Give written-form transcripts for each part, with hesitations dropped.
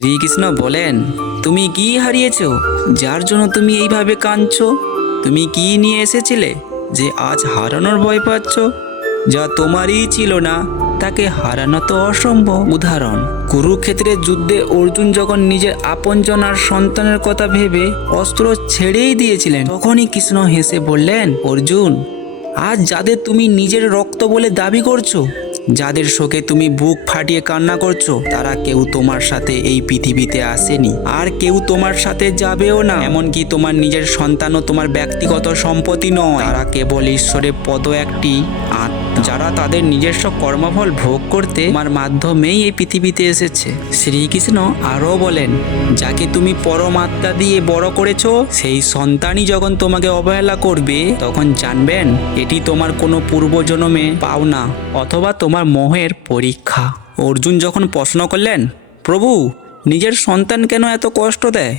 শ্রীকৃষ্ণ বলেন, তুমি কি হারিয়েছো যার জন্য তুমি এইভাবে কাঁদছো? তুমি কি নিয়ে এসেছিলে যে আজ হারানোর ভয় পাচ্ছ? যা তোমারই ছিল না তাকে হারানো তো অসম্ভব। উদাহরণ, কুরুক্ষেত্রের যুদ্ধে অর্জুন যখন নিজের আপনজন আর সন্তানের কথা ভেবে অস্ত্র ছেড়েই দিয়েছিলেন, তখনই কৃষ্ণ হেসে বললেন, অর্জুন, আজ যাদের তুমি নিজের রক্ত বলে দাবি করছো, যাদের শোকে তুমি বুক ফাটিয়ে কান্না করছো, তারা কেউ তোমার সাথে এই পৃথিবীতে আসেনি, আর কেউ তোমার সাথে যাবেও না। এমনকি তোমার নিজের সন্তানও তোমার ব্যক্তিগত সম্পত্তি নয়। তারা কেবল ঈশ্বরের পদ একটি আত্মা, যারা তাদের নিজস্ব কর্মফল ভোগ করতে তোমার মাধ্যমেই এই পৃথিবীতে এসেছে। শ্রীকৃষ্ণ আরও বলেন, যাকে তুমি পরমাত্মা দিয়ে বড় করেছো, সেই সন্তানই যখন তোমাকে অবহেলা করবে, তখন জানবেন এটি তোমার কোনো পূর্বজন্মে পাওনা অথবা তোমার মোহের পরীক্ষা। অর্জুন যখন প্রশ্ন করলেন, প্রভু, নিজের সন্তান কেন এত কষ্ট দেয়?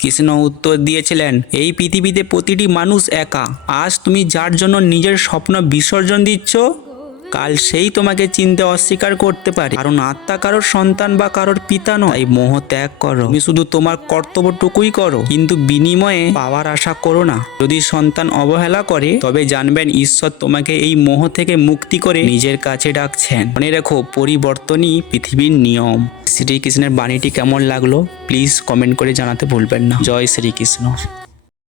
কৃষ্ণ উত্তর দিয়েছিলেন, এই পৃথিবীতে প্রতিটি মানুষ একা। আজ তুমি যার জন্য নিজের স্বপ্ন বিসর্জন দিচ্ছ, কাল সেই তোমাকে চিনতে অস্বীকার করতে পারে। কারণ আত্মা কারোর সন্তান বা কারোর পিতা নয়। তাই মোহ ত্যাগ করো। তুমি শুধু তোমার কর্তব্যটুকুই করো, কিন্তু বিনিময়ে পাওয়ার আশা করো না। যদি সন্তান অবহেলা করে, তবে জানবেন ঈশ্বর তোমাকে এই মোহ থেকে মুক্তি করে নিজের কাছে ডাকছেন। মনে রেখো, পরিবর্তনই পৃথিবীর নিয়ম। শ্রীকৃষ্ণের বাণীটি কেমন লাগলো প্লিজ কমেন্ট করে জানাতে ভুলবেন না। জয় শ্রীকৃষ্ণ।